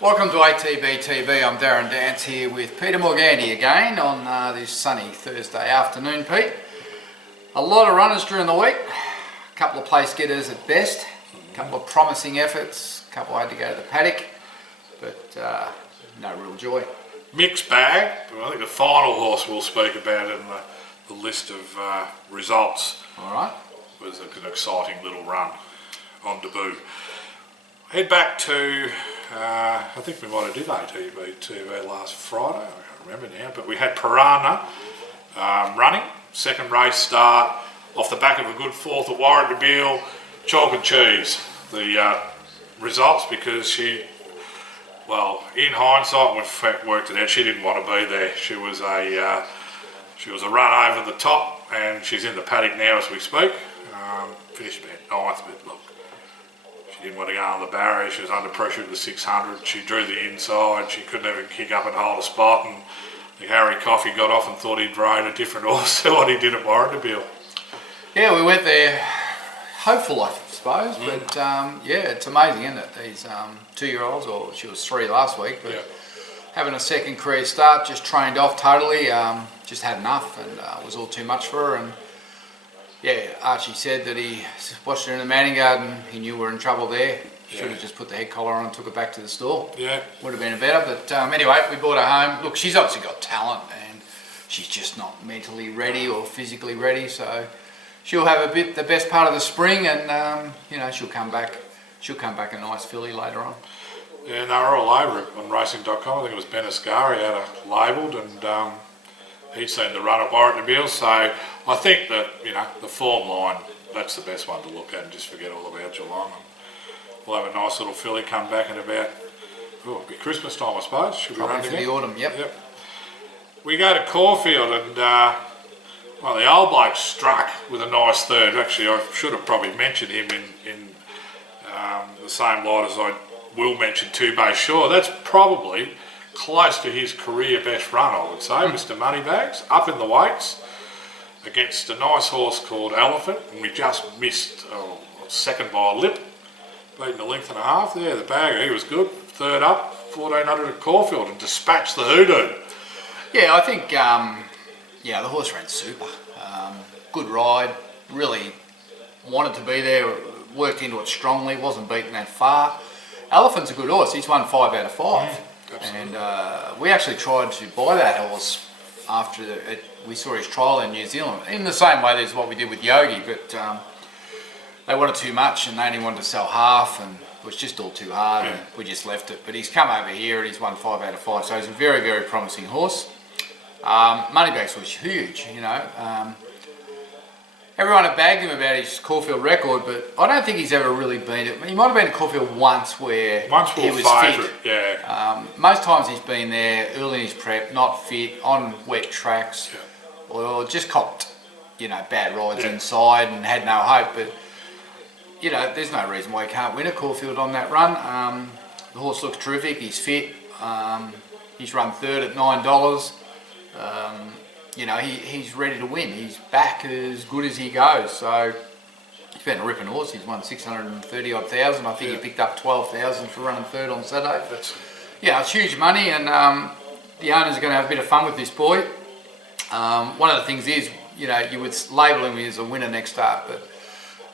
Welcome to ATB TV. I'm Darren Dance here with Peter Morganti again on this sunny Thursday afternoon, Pete. A lot of runners during the week, a couple of place getters at best, a couple of promising efforts, a couple had to go to the paddock, but no real joy. Mixed bag. I think the final horse we'll speak about in the list of results Alright. was an exciting little run on debut. Head back to, I think we might have did ATB TV last Friday, I can't remember now, but we had Piranha running, second race start, off the back of a good fourth at Warragamba, chalk and cheese. The results, because she, well, in hindsight, when fact worked it out, she didn't want to be there. She was a run over the top, and she's in the paddock now as we speak. Finished about ninth, but look, she didn't want to go on the barrier. She was under pressure at the 600. She drew the inside. She couldn't even kick up and hold a spot. And the Harry Coffey got off and thought he'd rode a different horse to what he did at Warragamba. Yeah, we went there hopeful, I suppose, but yeah, it's amazing, isn't it? These 2-year-olds, or she was 3 last week, but having a second career start, just trained off totally, just had enough, and it was all too much for her. And yeah, Archie said that he watched her in the Manning Garden, he knew we were in trouble there. Should have just put the head collar on and took her back to the store. Yeah. Would have been better, but anyway, we brought her home. Look, she's obviously got talent, and she's just not mentally ready or physically ready, so she'll have the best part of the spring, and you know, she'll come back a nice filly later on. Yeah, and they were all over it on racing.com. I think it was Ben Ascari had her labelled, and he'd seen the run at Warragamba, so I think that, you know, the form line, that's the best one to look at, and just forget all about Geelong. And we'll have a nice little filly come back in about, it'll be Christmas time, I suppose. Should we run for the autumn, yep. We go to Caulfield, and well, the old bloke struck with a nice third. Actually, I should have probably mentioned him in the same light as I will mention Tubay Shaw. That's probably close to his career best run, I would say, Mr. Moneybags, up in the weights against a nice horse called Elephant, and we just missed second by a lip, beating a length and a half there. The bagger, he was good, third up, 1400 at Caulfield, and dispatched the hoodoo. Yeah, I think yeah, the horse ran super. Good ride, really wanted to be there, worked into it strongly, wasn't beaten that far. Elephant's a good horse, he's won 5 out of 5. And we actually tried to buy that horse after we saw his trial in New Zealand, in the same way as what we did with Yogi, but they wanted too much and they only wanted to sell half, and it was just all too hard, and we just left it. But he's come over here and he's won 5 out of 5, so he's a very, very promising horse. Moneybags was huge, you know. Everyone had bagged him about his Caulfield record, but I don't think he's ever really been it. He might have been to Caulfield once where he was fit. Yeah. Most times he's been there early in his prep, not fit, on wet tracks, or just copped, you know, bad rides inside and had no hope. But you know, there's no reason why he can't win at Caulfield on that run. The horse looks terrific. He's fit. He's run third at $9. You know, he's ready to win. He's back as good as he goes. So he's been a ripping horse. He's won 630 odd thousand. I think he picked up 12,000 for running third on Saturday. Yeah, it's huge money, and the owners are going to have a bit of fun with this boy. One of the things is, you know, you would label him as a winner next start, but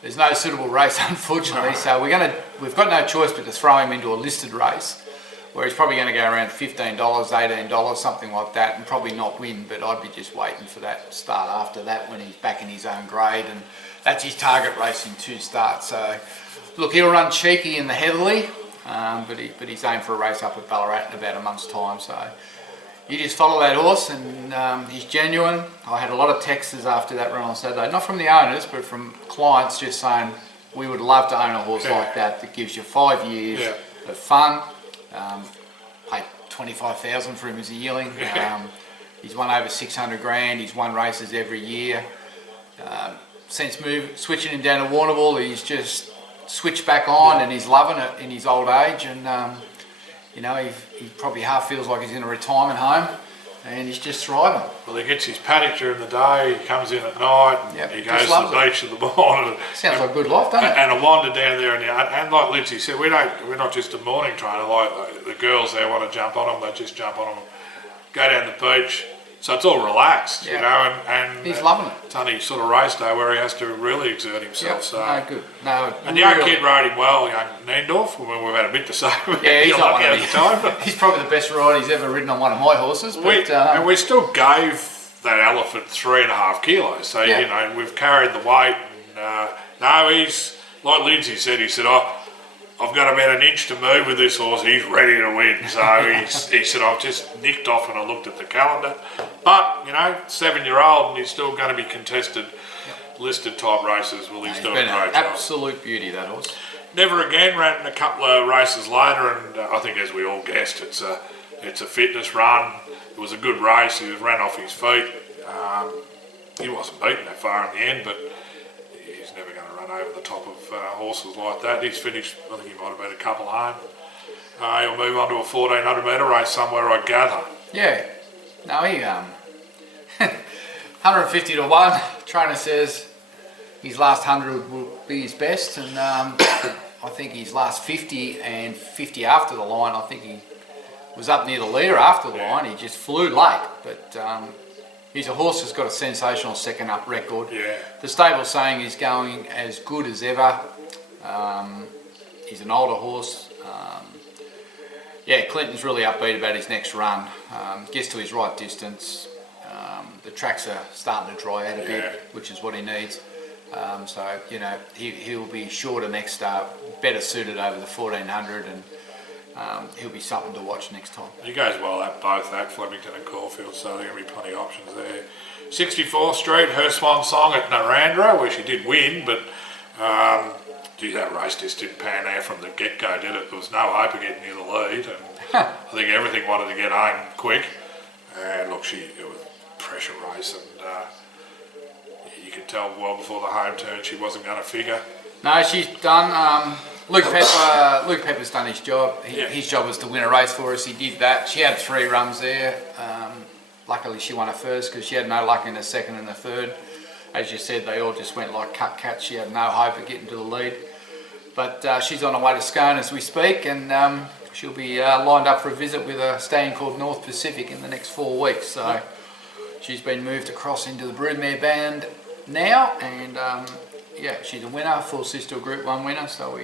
there's no suitable race, unfortunately. So we've got no choice but to throw him into a listed race, where he's probably going to go around $15, $18, something like that, and probably not win. But I'd be just waiting for that start after that, when he's back in his own grade, and that's his target race in 2 starts. So look, he'll run cheeky in the Heatherly, but he's aimed for a race up at Ballarat in about a month's time. So you just follow that horse, and he's genuine. I had a lot of texts after that run on Saturday, not from the owners, but from clients, just saying we would love to own a horse like that gives you 5 years of fun. Paid 25,000 for him as a yearling. He's won over 600 grand. He's won races every year. Since switching him down to Warrnambool, he's just switched back on, and he's loving it in his old age. And you know, he probably half feels like he's in a retirement home. and he's just thriving. Well, he gets his paddock during the day, he comes in at night, and he goes to the beach in the morning. Sounds like a good life, doesn't it? And a wander down there, and like Lindsay said, we're not just a morning trainer. Like the girls there want to jump on them, they just jump on them, go down the beach. So it's all relaxed, you know, and he's loving it. It's only sort of race day where he has to really exert himself. So no, good. No, and the young kid rode him well, young Neendorf. We've had a bit to say. Yeah, he's not out of the time. He's probably the best rider he's ever ridden on one of my horses. But, and we still gave that elephant 3.5 kilos. So you know, we've carried the weight. And, no, he's like Lindsay said. He said, I've got about an inch to move with this horse. He's ready to win. So he said, I've just nicked off and I looked at the calendar. But, you know, 7-year-old and he's still going to be contested listed type races. Well, he's doing a great job. Absolute beauty, that horse. Never again ran a couple of races later, and I think as we all guessed, it's a fitness run. It was a good race. He ran off his feet. He wasn't beaten that far in the end, but he's never going to run over the top of horses like that. He's finished, I think he might have been a couple home. He'll move on to a 1400 metre race somewhere, I gather. Yeah. No, he 150 to 1. Trainer says his last 100 will be his best, and I think his last 50 and 50 after the line, I think he was up near the leader after the line. He just flew late, but he's a horse that's got a sensational second up record. Yeah. The stable's saying he's going as good as ever. He's an older horse. Clinton's really upbeat about his next run. Gets to his right distance. The tracks are starting to dry out a bit, which is what he needs. So, you know, he'll be shorter next start, better suited over the 1400, and he'll be something to watch next time. He goes well at both at Flemington and Caulfield, so there will be plenty of options there. 64th Street, her swan song at Narandra, where she did win, but that race just didn't pan out from the get-go, did it? There was no hope of getting near the lead, and I think everything wanted to get home quick. And look, it was a pressure race, and you could tell well before the home turn she wasn't going to figure. No, she's done. Luke Pepper's done his job. His job was to win a race for us. He did that. She had 3 runs there. Luckily she won her first because she had no luck in the second and the third. As you said, they all just went like cut cats. She had no hope of getting to the lead. But she's on her way to Scone as we speak, and she'll be lined up for a visit with a stallion called North Pacific in the next 4 weeks. So she's been moved across into the broodmare band now, and she's a winner, full sister Group 1 winner, so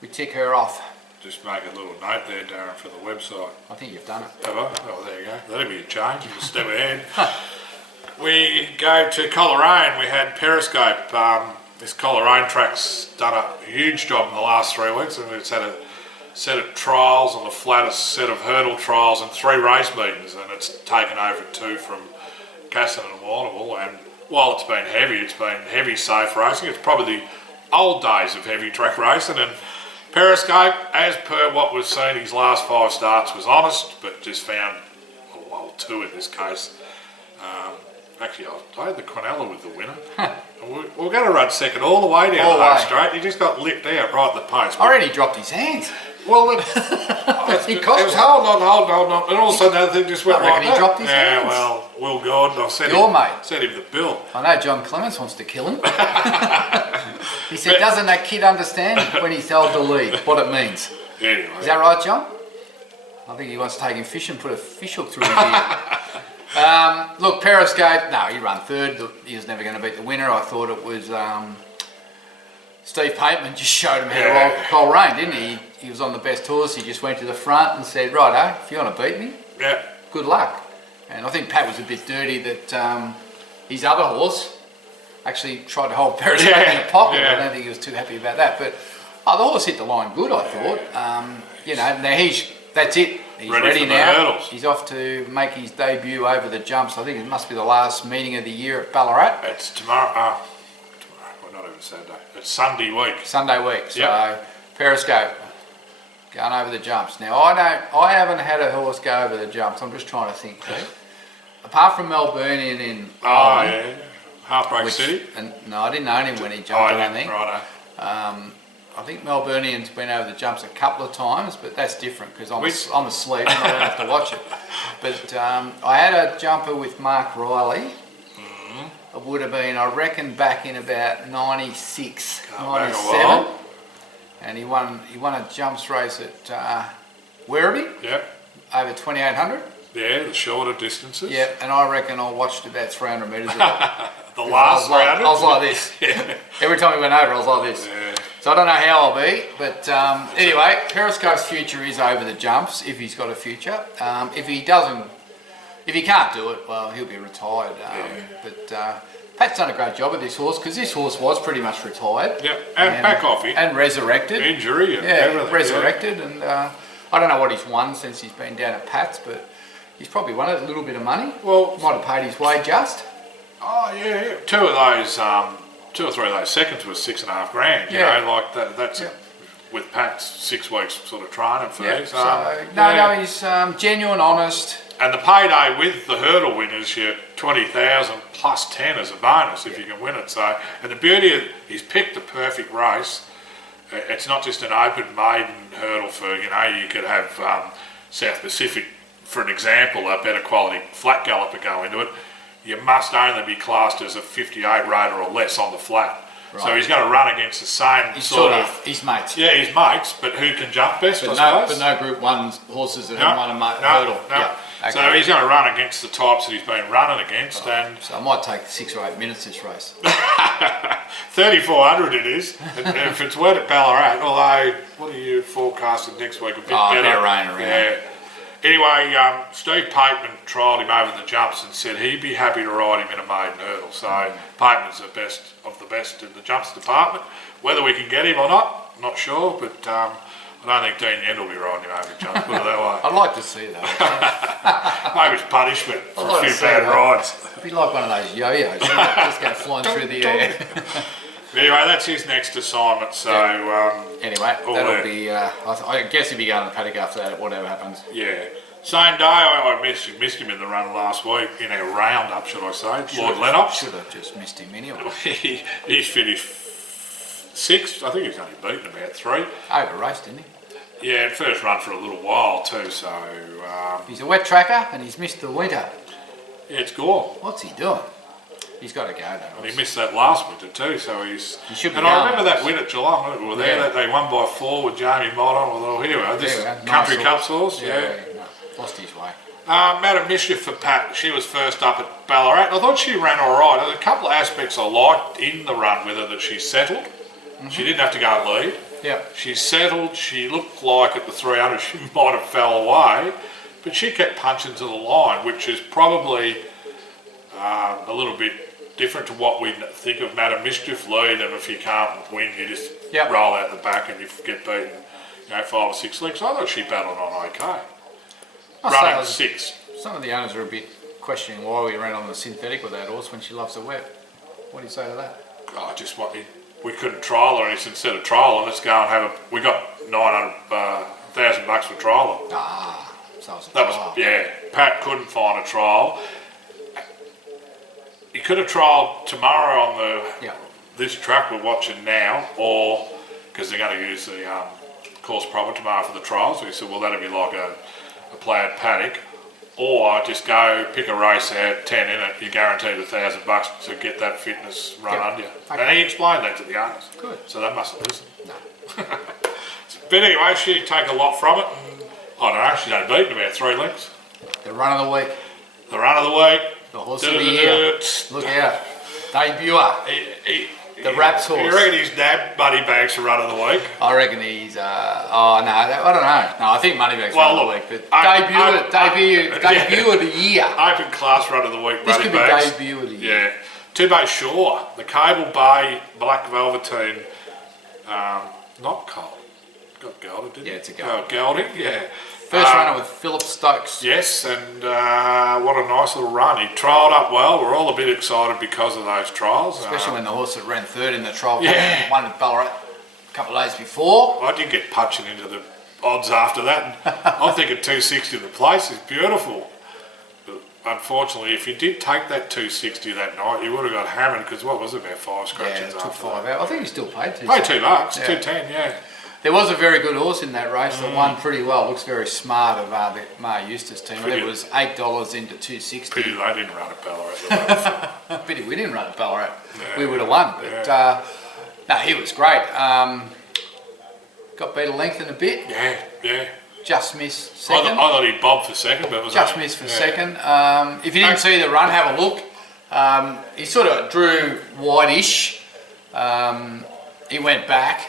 we tick her off. Just make a little note there, Darren, for the website. I think you've done it. Have I? Oh, there you go. That'll be a change. You can step ahead. We go to Coleraine. We had Periscope. This Coleraine track's done a huge job in the last 3 weeks, and it's had a set of trials on the flattest set of hurdle trials and 3 race meetings, and it's taken over 2 from Casson and Warrnambool. And while it's been heavy safe racing. It's probably the old days of heavy track racing, and Periscope, as per what we've seen, his last 5 starts was honest, but just found, 2 in this case. Actually, I had the Quinella with the winner. We're going to run second all the way down the home straight. He just got licked out right at the post. I already dropped his hands. Well, it was hold on, and all of a sudden the other thing just went like that. He dropped his hands. Yeah, well, Will Gordon, I've sent him the bill. I know John Clements wants to kill him. He said, doesn't that kid understand when he's told to lead, what it means? Anyway. Is that right, John? I think he wants to take him fishing and put a fish hook through his ear. Look, Periscope, no, he ran third. He was never going to beat the winner. I thought it was Steve Pateman just showed him how to roll Coleraine, didn't he? He was on the best horse. He just went to the front and said, righto, if you want to beat me, good luck. And I think Pat was a bit dirty that his other horse actually tried to hold Periscope in the pocket. I don't think he was too happy about that. But the horse hit the line good, I thought. Now that's it. He's ready now. He's off to make his debut over the jumps. I think it must be the last meeting of the year at Ballarat. It's tomorrow. Well, not even Saturday. It's Sunday week. Sunday week. So Periscope going over the jumps. Now I haven't had a horse go over the jumps. I'm just trying to think. Apart from Melburnian in Heartbreak City. No, I didn't own him when he jumped. I don't think. Righto. I think Melburnian's been over the jumps a couple of times, but that's different because I'm asleep and I don't have to watch it. But I had a jumper with Mark Riley. It would have been, I reckon, back in about 96, 97. And he won a jumps race at Werribee. Yep. Over 2,800. Yeah, the shorter distances. Yeah, and I reckon I watched about 300 metres of it. The last 300? I was like this. Yeah. Every time we went over, I was like this. Yeah. So I don't know how I'll be, but anyway, Periscope's future is over the jumps, if he's got a future. If he can't do it, well, he'll be retired. But Pat's done a great job with this horse, because this horse was pretty much retired. Yep, and back off it. And resurrected. Injury and everything. Resurrected, and I don't know what he's won since he's been down at Pat's, but he's probably won a little bit of money. Well, might have paid his way just. Oh yeah, two or three of those seconds was $6.5 grand. You know, like that's with Pat's 6 weeks sort of training for these. No, he's genuine, honest. And the payday with the hurdle winners, you're 20,000 plus 10 as a bonus if you can win it. So, and the beauty of he's picked the perfect race. It's not just an open maiden hurdle for, you could have South Pacific, for an example, a better quality flat galloper go into it. You must only be classed as a 58 rater or less on the flat. Right. So he's going to run against the same sort of his mates. Yeah, his mates, but who can jump best, I suppose. But no Group 1 horses that have won a hurdle. No. Yeah. Okay. So he's going to run against the types that he's been running against. Right. And so I might take 6 or 8 minutes this race. 3,400 it is. If it's wet at Ballarat, although, what are you forecasting next week? A bit better. A bit of rain around. Yeah. Anyway, Steve Pateman trialled him over the jumps and said he'd be happy to ride him in a maiden hurdle. So Pateman's the best of the best in the jumps department. Whether we can get him or not, I'm not sure, but I don't think Dean Yent will be riding him over the jumps, put it that way. I'd like to see that. Maybe it's punishment for a few bad rides. It'd be like one of those yo-yos, just go flying through the air. Anyway, that's his next assignment, so... anyway, that'll be... I guess he'll be going to paddock after that, whatever happens. Yeah. Same day, I missed him in the run last week, in our round-up, should I say. Lord Lennox. Should have just missed him anyway. He's finished 6th. I think he's only beaten about 3. Over-raced, didn't he? Yeah, first run for a little while too, so... he's a wet tracker, and he's missed the winter. Yeah, it's gone. What's he doing? He's got to go though. And he missed that last winter too, so he should be. And I remember that win at Geelong. We were there. They won by 4 with Jamie Mott on. Here we are. This is Country Cup horse. Yeah. Lost his way. Madam Mischief for Pat. She was first up at Ballarat. I thought she ran all right. There's a couple of aspects I liked in the run with her, that she settled. She didn't have to go lead. Yeah. She settled. She looked like at the 300 she might have fell away, but she kept punching to the line, which is probably a little bit different to what we think of Madam Mischief lead, and if you can't win, you just roll out the back and you get beaten, 5 or 6 lengths. I thought she battled on okay. Running 6. Some of the owners are a bit questioning why we ran on the synthetic with that horse when she loves the wet. What do you say to that? Oh, just what we couldn't trial her, and instead of trial, let's go and have we got $900,000 for trial her. So it was Pat couldn't find a trial. You could have trialled tomorrow on this track we're watching now, or because they're going to use the course proper tomorrow for the trials. We said, well, that'd be like a plaid paddock, or just go pick a race out, 10 in it. You're guaranteed $1,000 to get that fitness run under you. Okay. And he explained that to the owners. Good. So they must have listened. No. But anyway, she'd take a lot from it. And, I don't know. She's only beaten about 3 lengths. The run of the week. The run of the week. The horse of the year. Look out. Debuter. The Raps horse. You reckon he's nabbed Moneybags for run of the week? I reckon he's... I don't know. No, I think Moneybags run of the week. But debut of the year. Open class run of the week, this Moneybags. Could be debut of the year. Yeah. Two-Bay Shore. The Cable Bay Black Velveteen. Not cold. Got gelded, didn't it? Yeah, it's a gelding. Gelding, yeah. First runner with Philip Stokes. Yes, and what a nice little run. He trialled up well. We're all a bit excited because of those trials. Especially when the horse that ran 3rd in the trial won at Ballarat a couple of days before. I did get punching into the odds after that. I'm thinking 260 the place is beautiful. But unfortunately, if you did take that 260 that night, you would have got hammered because what was it, about 5 Yeah, scratches it took after 5 that. hours. I think he still paid $2. Paid $2, Yeah. 210, yeah. There was a very good horse in that race that won pretty well. Looks very smart of the Mar Eustace team. I think it was $8 into 260. Pity they didn't run at Ballarat. Pity we didn't run at Ballarat. Yeah. We would have won. But no, he was great. Got beat a length and a bit. Yeah. Just missed I second. thought he bobbed for second, but was Just missed for second. If you didn't see the run, have a look. He sort of drew wide-ish. He went back.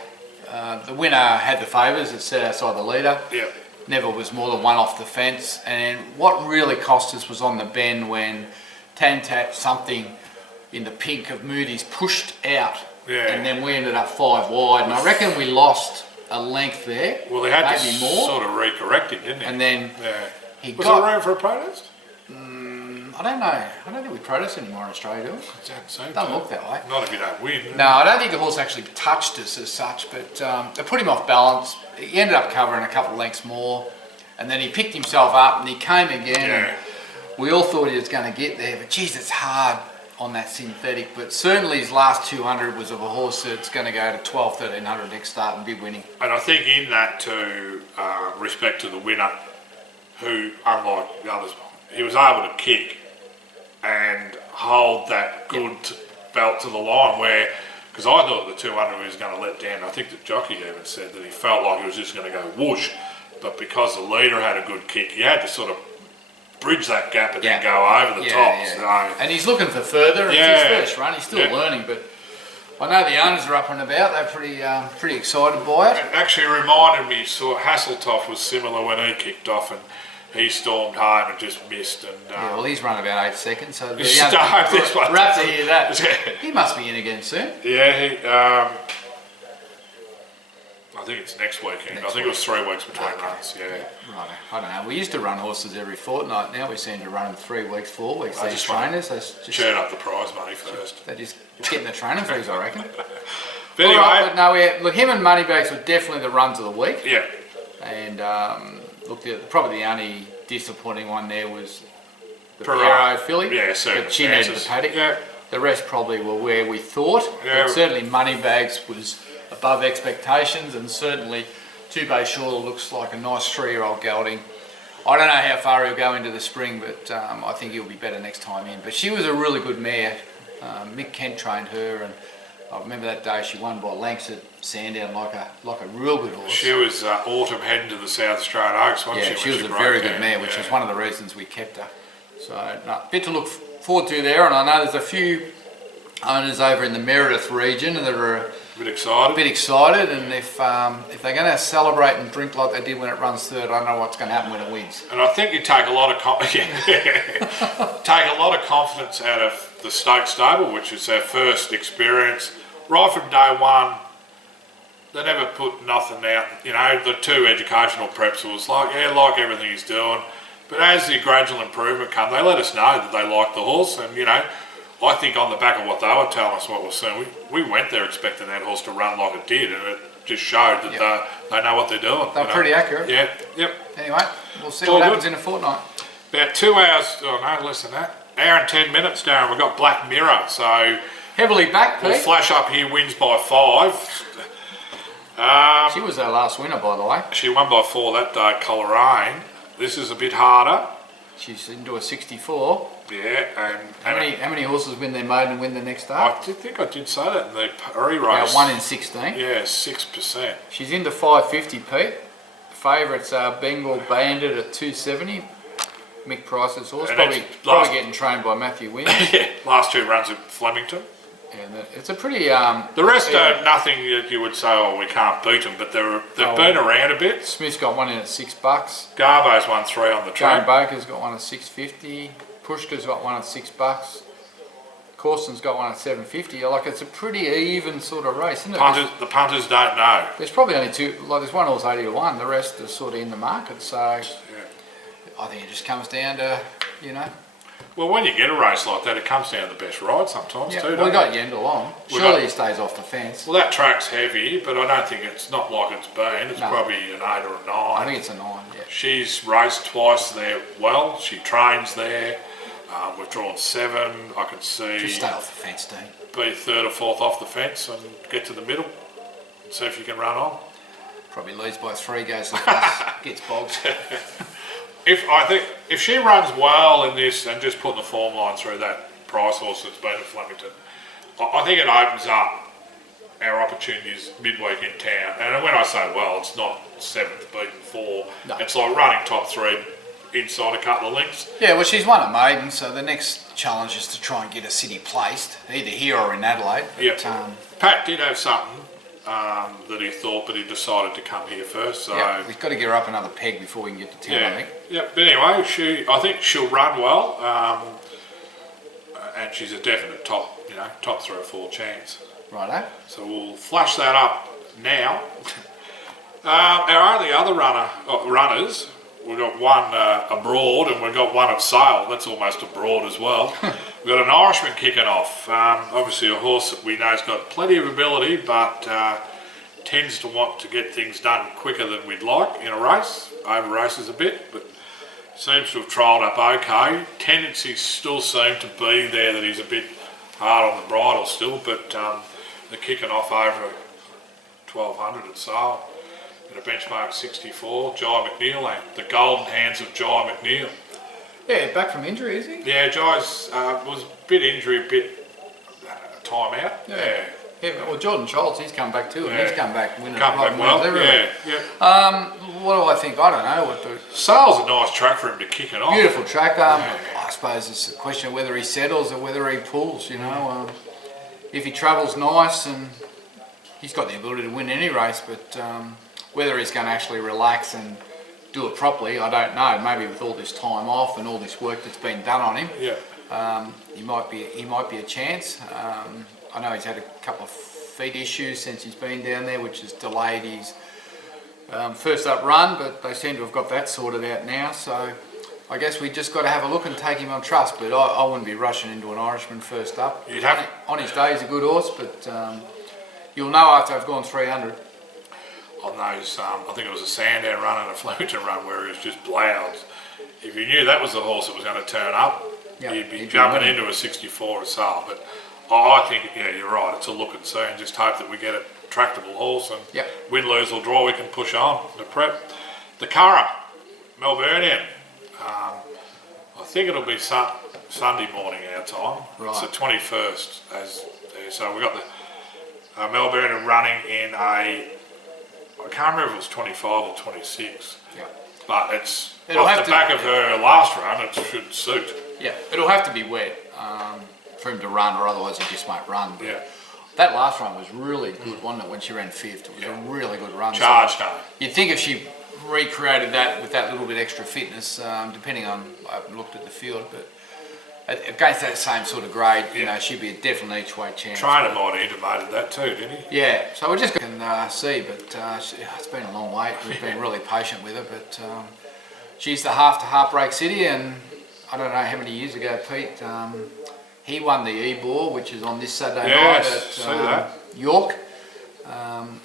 The winner had the favours. It sat outside the leader. Yeah. Never was more than one off the fence. And what really cost us was on the bend when Tantat something in the pink of Moody's pushed out. Yeah. And then we ended up 5 wide. And I reckon we lost a length there. Well, they had maybe to more. sort of recorrect it, didn't they? And then was got. there room for a protest? I don't know. I don't think we protest anymore in Australia, do we? Don't look that way. Not if you don't win. No, I don't think the horse actually touched us as such, but they put him off balance. He ended up covering a couple of lengths more, and then he picked himself up and he came again. Yeah. And we all thought he was going to get there, but geez, it's hard on that synthetic. But certainly his last 200 was of a horse that's going to go to 12, 1300 next start and be winning. And I think in that too, respect to the winner, who, unlike the others, he was able to kick and hold that good belt to the line where, because I thought the 200 was going to let down. I think the jockey even said that he felt like he was just going to go whoosh, but because the leader had a good kick, he had to sort of bridge that gap and then go over the top. Yeah. So, and he's looking for further. It's his first run. He's still learning, but I know the owners are up and about. They're pretty excited by it. it actually reminded me, Hasseltoff was similar when he kicked off and he stormed home and just missed. And Well, he's run about 8 seconds, so this one. wrap to hear that. Yeah. He must be in again soon. Yeah, I think it's next weekend. I think it was 3 weeks between runs. Yeah. Right. I don't know. We used to run horses every fortnight. Now we seem to run them 3 weeks, 4 weeks. I These just want trainers, they just Churn up the prize money first. they're just getting the training fees, I reckon. But anyway, All right, but no, look, him and Moneybags were definitely the runs of the week. yeah. And look, probably the only disappointing one there was the Perot. Perot filly. Yeah, But she needed the circumstances. paddock. Yeah. The rest probably were where we thought. Yeah. But certainly Moneybags was above expectations, and certainly Two Bay Shore looks like a nice 3-year-old gelding. I don't know how far he'll go into the spring, but I think he'll be better next time in. But she was a really good mare. Mick Kent trained her, and I remember that day she won by lengths at Sandown like a real good horse. She was autumn heading to the South Australian Oaks, wasn't Yeah, she? she when was a broke very down? good mare, which Yeah. is one of the reasons we kept her. So, no, bit to look forward to there, and I know there's a few owners over in the Meredith region that are A bit excited. a bit excited, and if they're going to celebrate and drink like they did when it runs third, I don't know what's going to happen when it wins. And I think you take a lot of take a lot of confidence out of the Stoke stable, which is their first experience. Right from day one, they never put nothing out. You know, the 2 educational preps was like everything he's doing. But as the gradual improvement come, they let us know that they like the horse, and you know, I think on the back of what they were telling us, what we're seeing, we went there expecting that horse to run like it did, and it just showed that they know what they're doing. They're pretty accurate. Yeah, yep. Anyway, we'll see All what good. happens in a fortnight. About 2 hours, no, less than that. Hour and 10 minutes, Darren. We've got Black Mirror, so Heavily back, we'll Pete. flash up here, wins by 5. She was our last winner, by the way. She won by 4 that day, Coleraine. This is a bit harder. She's into a 64. Yeah, and How many horses win their maiden and win the next day? I did think I did say that in the re-race. About 1 in 16. Yeah, 6%. She's into 550, Pete. Favourites are Bengal Bandit at 270. Mick Price's horse, And probably it's last- getting trained by Matthew Wynne. Yeah, last 2 runs at Flemington. And it's a pretty... The rest yeah. are nothing that you would say, oh, we can't beat them, but they've been around a bit. Smith's got one in at $6. Garbo's won 3 on the Jane track. Baker's got one at 650. Pushka's got one at $6. Corson's got one at 750. Like, it's a pretty even sort of race, isn't it? The punters don't know. There's probably only 2, like there's one horse 80 to 1, the rest are sort of in the market, so I think it just comes down to, you know. Well, when you get a race like that, it comes down to the best ride sometimes Yeah, too, well, we don't got it? Yendel on. We Surely got- he stays off the fence. Well, that track's heavy, but I don't think it's not like it's been. It's No. probably an 8 or a 9. I think it's a 9, yeah. She's raced twice there well. She trains there. We've drawn 7. I can see Just stay off the fence, Dean. be 3rd or 4th off the fence and get to the middle. See if you can run on. Probably leads by 3, goes the fence, gets bogged. If she runs well in this and just putting the form line through that price horse that's been at Flemington, I think it opens up our opportunities midweek in town. And when I say well, it's not 7th beaten 4. No. It's like running top 3 inside a couple of links. Yeah, well, she's won at Maiden, so the next challenge is to try and get a city placed, either here or in Adelaide. Yeah. But, Pat did have something that he thought, but he decided to come here first. So yeah, we've got to get her up another peg before we can get to town, I think. Yeah. But anyway, I think she'll run well, and she's a definite top 3 or 4 chance. Righto. So we'll flash that up now. Our only other runners, we've got one abroad and we've got one at sale. That's almost abroad as well. We've got an Irishman kicking off. Obviously a horse that we know has got plenty of ability, but tends to want to get things done quicker than we'd like in a race. Over races a bit, but seems to have trialled up okay. Tendencies still seem to be there that he's a bit hard on the bridle still, but they're kicking off over 1200 at sale at a benchmark 64. Jai McNeil, the golden hands of Jai McNeil. Yeah, back from injury, is he? Yeah, Jai's was a bit injury, a bit time out. Yeah. Well, Jordan Schultz, he's come back too, and he's come back winning. Come back well. Yeah. What do I think? I don't know. Sale's a nice track for him to kick it off. Beautiful track. I suppose it's a question of whether he settles or whether he pulls. If he travels nice, and he's got the ability to win any race, but whether he's going to actually relax and do it properly, I don't know. Maybe with all this time off and all this work that's been done on him, he might be a chance. I know he's had a couple of feet issues since he's been down there, which has delayed his first up run, but they seem to have got that sorted out now. So I guess we just got to have a look and take him on trust. But I wouldn't be rushing into an Irishman first up. You'd have on his day, he's a good horse, but you'll know after I've gone 300. On those, I think it was a Sandown run and a Flemington run where he was just blouds. If you knew that was the horse that was going to turn up, you'd be jumping into a 64 at sale. But I think, you're right. It's a look and see, and just hope that we get a tractable horse, and win, lose or draw, we can push on the prep. The Curragh, Melburnian. I think it'll be Sunday morning our time. Right. It's the 21st. So we got the Melburnian running in a. I can't remember if it was 25 or 26. Yeah. But it's off the back of her last run. It should suit. Yeah, it'll have to be wet for him to run, or otherwise he just won't run. Yeah. That last run was really good, wasn't it, when she ran 5th? It was a really good run. Charged home. You'd think if she recreated that with that little bit extra fitness, depending on, I haven't looked at the field, but against that same sort of grade, she'd be a definite each way chance. Trainer might have intimated that too, didn't he? Yeah, so we're just going to see, but it's been a long wait. We've been really patient with her, but she's the half to Heartbreak City, and I don't know how many years ago, Pete, he won the E-Ball, which is on this Saturday night at York.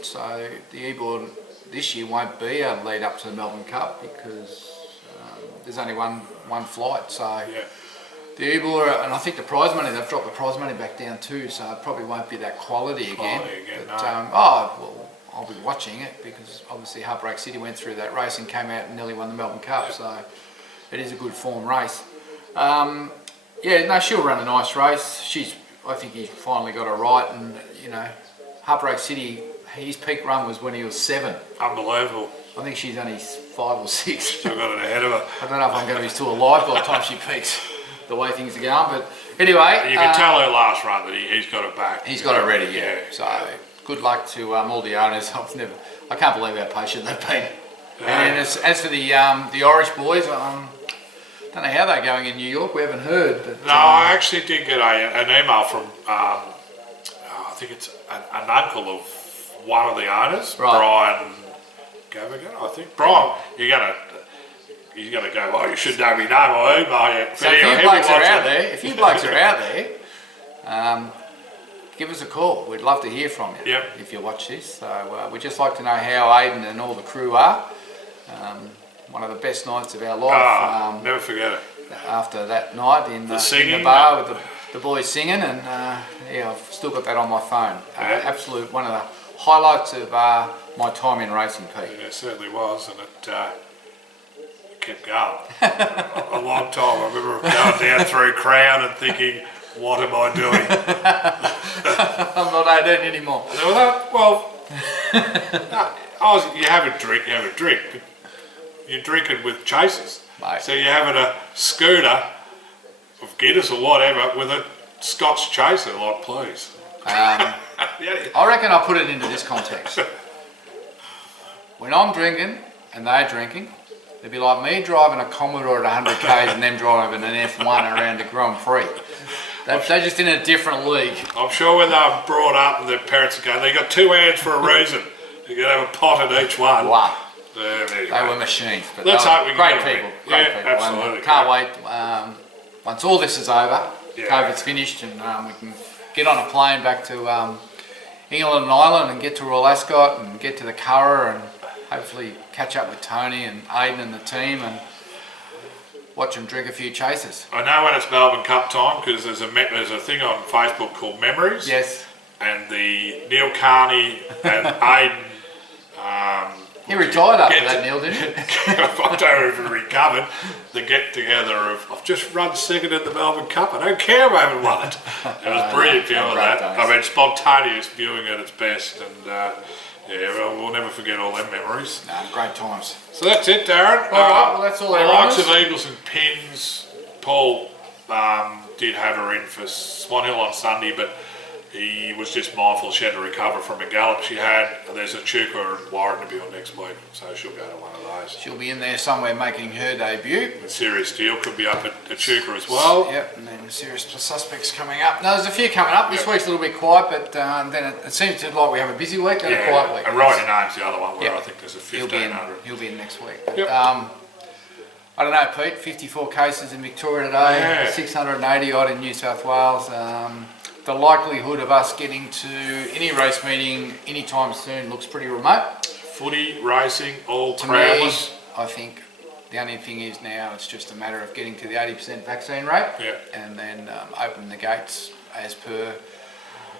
So the E-Ball this year won't be a lead up to the Melbourne Cup because there's only one flight. So the E-Ball, and I think the prize money, they've dropped the prize money back down too, so it probably won't be that quality again. But, I'll be watching it because obviously Heartbreak City went through that race and came out and nearly won the Melbourne Cup, so it is a good form race. She'll run a nice race. I think he's finally got her right, and Heartbreak City, his peak run was when he was 7. Unbelievable. I think she's only 5 or 6. Still got it ahead of her. I don't know if I'm going to be still alive by the time she peaks, the way things are going. But anyway, you can tell her last run that he's got her back. He's got her ready, yeah. So good luck to all the owners. I can't believe how patient they've been. And as for the Irish boys, don't know how they're going in New York. We haven't heard. But, no, I actually did get an email from I think it's an uncle of one of the owners, Brian Gavigan. I think Brian, you're gonna go. Well, you should know me name or email you. So if you blokes are out there, give us a call. We'd love to hear from you if you watch this. So we'd just like to know how Aidan and all the crew are. One of the best nights of our life. Never forget it. after that night in singing, the bar with the boys singing, and yeah, I've still got that on my phone. Absolute one of the highlights of my time in racing, Pete. Yeah, it certainly was, and it kept going a long time. I remember going down through crowd and thinking, what am I doing? I'm not 18 anymore. Well, no, you have a drink, but you're drinking with chasers. Mate. So you're having a scooter of Guinness or whatever with a Scotch chaser, like, please. I reckon I'll put it into this context. When I'm drinking and they're drinking, it'd be like me driving a Commodore at 100 k's and them driving an F1 around a Grand Prix. They're just in a different league. I'm sure when they were brought up and their parents are going, they got 2 hands for a reason. You can have a pot at each one. Wow. Anyway. They were machines. But let's hope we great can people. Great people. Absolutely. Can't wait. Once all this is over, COVID's finished, and we can get on a plane back to England and Ireland and get to Royal Ascot and get to the Curragh and hopefully catch up with Tony and Aidan and the team and watch them drink a few chasers. I know when it's Melbourne Cup time because there's a thing on Facebook called Memories. Yes. And the Neil Carney and Aidan. He retired after that, Neil, didn't he? I don't know if he recovered. The get together of, I've just run second at the Melbourne Cup. I don't care if I haven't won it. It was brilliant viewing that. I mean, spontaneous viewing at its best, and we'll never forget all them memories. No, great times. So that's it, Darren. All right, well, that's all the our likes honours. of Eagles and Pins. Paul did have her in for Swan Hill on Sunday, but he was just mindful she had to recover from a gallop she had. There's a Chuka and Warren to be on next week, so she'll go to one of those. She'll be in there somewhere making her debut. And Serious Deal could be up at Chuka as well. Yep, and then Serious Suspects coming up. No, there's a few coming up. This week's a little bit quiet, but then it seems to like we have a busy week and a quiet week. And Right Your Name's the other one where I think there's a 1,500. He'll be in next week. Yep. I don't know, Pete, 54 cases in Victoria today, 680 odd in New South Wales. The likelihood of us getting to any race meeting anytime soon looks pretty remote. Footy, racing, all To crowdless. me, I think the only thing is now it's just a matter of getting to the 80% vaccine rate and then open the gates as per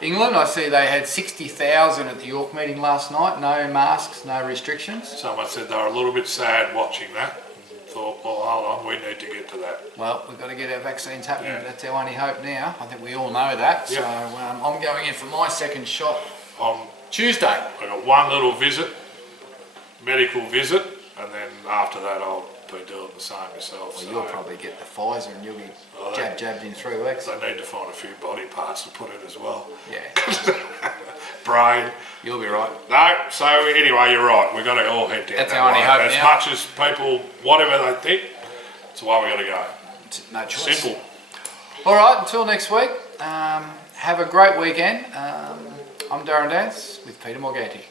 England. I see they had 60,000 at the York meeting last night, no masks, no restrictions. Someone said they were a little bit sad watching that. Thought, well, hold on, we need to get to that. Well, we've got to get our vaccines happening. That's our only hope now. I think we all know that. So I'm going in for my second shot On Tuesday. I got one little visit, medical visit, and then after that I'll be doing the same myself. Well, so you'll probably get the Pfizer and you'll be jabbed in 3 weeks. they need to find a few body parts to put in as well. Yeah, Brain. you'll be right. No, so anyway, you're right. We've got to all head down That's that our only way. hope As now. much as people, whatever they think, it's the way we got to go. No choice. Simple. All right, until next week, have a great weekend. I'm Darren Dance with Peter Morganti.